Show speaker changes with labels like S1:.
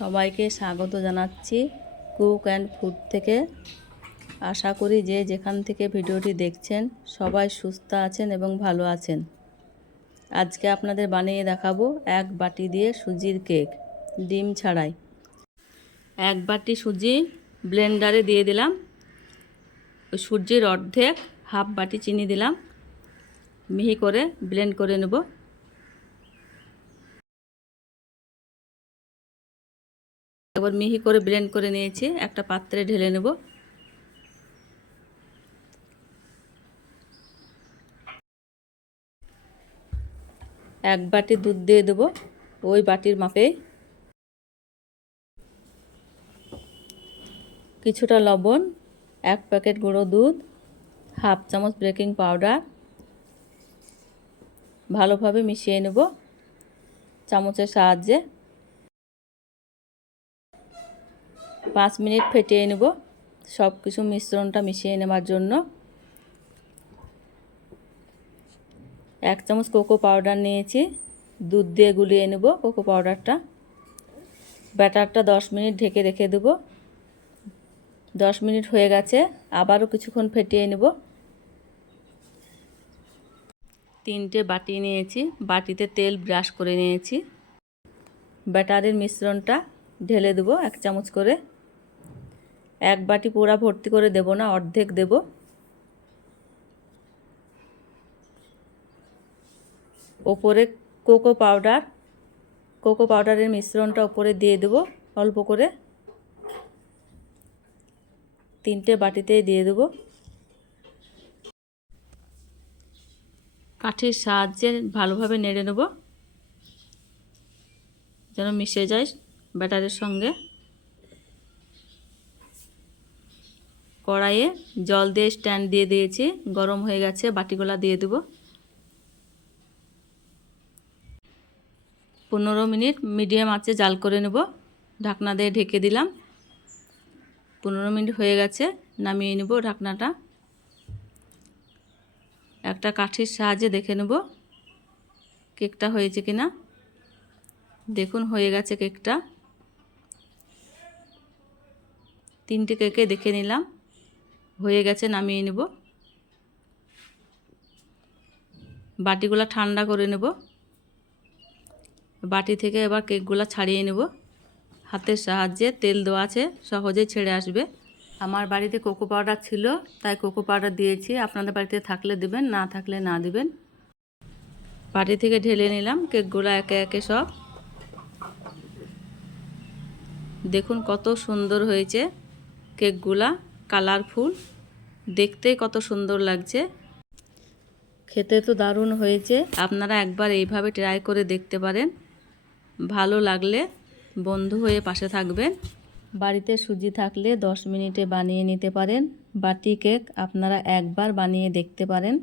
S1: সবাইকে স্বাগত জানাচ্ছি কুক অ্যান্ড ফুড থেকে। আশা করি যে যেখান থেকে ভিডিওটি দেখছেন, সবাই সুস্থ আছেন এবং ভালো আছেন। আজকে আপনাদের বানিয়ে দেখাবো এক বাটি দিয়ে সুজির কেক, ডিম ছাড়াই। এক বাটি সুজি ব্লেন্ডারে দিয়ে দিলাম। সুজির অর্ধেক হাফ বাটি চিনি দিলাম। মিহি করে ব্লেন্ড করে নেব। একবার মিহি করে ব্লেন্ড করে নিয়েছি। একটা পাত্রে ঢেলে নেব। এক বাটি দুধ দিয়ে দেবো ওই বাটির মাপে। কিছুটা লবণ, এক প্যাকেট গুঁড়ো দুধ, হাফ চামচ বেকিং পাউডার। ভালোভাবে মিশিয়ে নেব। চামচের সাহায্যে পাঁচ মিনিট ফেটিয়ে নেব। সব কিছু মিশ্রণটা মিশিয়ে নেওয়ার জন্য। এক চামচ কোকো পাউডার নিয়েছি। দুধ দিয়ে গুলিয়ে নেব কোকো পাউডারটা। ব্যাটারটা দশ মিনিট ঢেকে রেখে দেব। দশ মিনিট হয়ে গেছে, আবারও কিছুক্ষণ ফেটিয়ে নেব। তিনটে বাটি নিয়েছি, বাটিতে তেল ব্রাশ করে নিয়েছি। ব্যাটারের মিশ্রণটা ঢেলে দেবো এক চামচ করে। এক বাটি পোড়া ভর্তি করে দেব না, অর্ধেক দেব। ওপরে কোকো পাউডার, কোকো পাউডারের মিশ্রণটা ওপরে দিয়ে দেব অল্প করে। তিনটে বাটিতে দিয়ে দেব। কাঠির সাহায্যে ভালোভাবে নেড়ে নেব, যেন মিশে যায় ব্যাটারের সঙ্গে। কড়াইয়ে জল দিয়ে স্ট্যান্ড দিয়ে দিয়েছি। গরম হয়ে গেছে, বাটিগুলা দিয়ে দেব। পনেরো মিনিট মিডিয়াম আঁচে জাল করে নেব। ঢাকনা দিয়ে ঢেকে দিলাম। পনেরো মিনিট হয়ে গেছে, নামিয়ে নেব ঢাকনাটা। একটা কাঠির সাহায্যে দেখে নেব কেকটা হয়েছে কিনা। দেখুন, হয়ে গেছে কেকটা। তিনটে কেকে দেখে নিলাম। হয়ে গেছে, নামিয়ে নেব। বাটিগুলো ঠান্ডা করে নেব। বাটি থেকে এবার কেকগুলো ছাড়িয়ে নেব। হাতের সাহায্যে তেল দেওয়া আছে, সহজেই ছেড়ে আসবে। আমার বাড়িতে কোকো পাউডার ছিল, তাই কোকো পাউডার দিয়েছি। আপনাদের বাড়িতে থাকলে দেবেন, না থাকলে না দেবেন। বাটি থেকে ঢেলে নিলাম, কেকগুলো একে একে সব। দেখুন কত সুন্দর হয়েছে কেকগুলা, কালারফুল। দেখতেই কত সুন্দর লাগছে। খেতে তো দারুণ হয়েছে। আপনারা একবার এইভাবে ট্রাই করে দেখতে পারেন। ভালো লাগলে বন্ধু হয়ে পাশে থাকবেন। বাড়িতে সুজি থাকলে 10 মিনিটে বানিয়ে নিতে পারেন। বাটি কেক আপনারা একবার বানিয়ে দেখতে পারেন।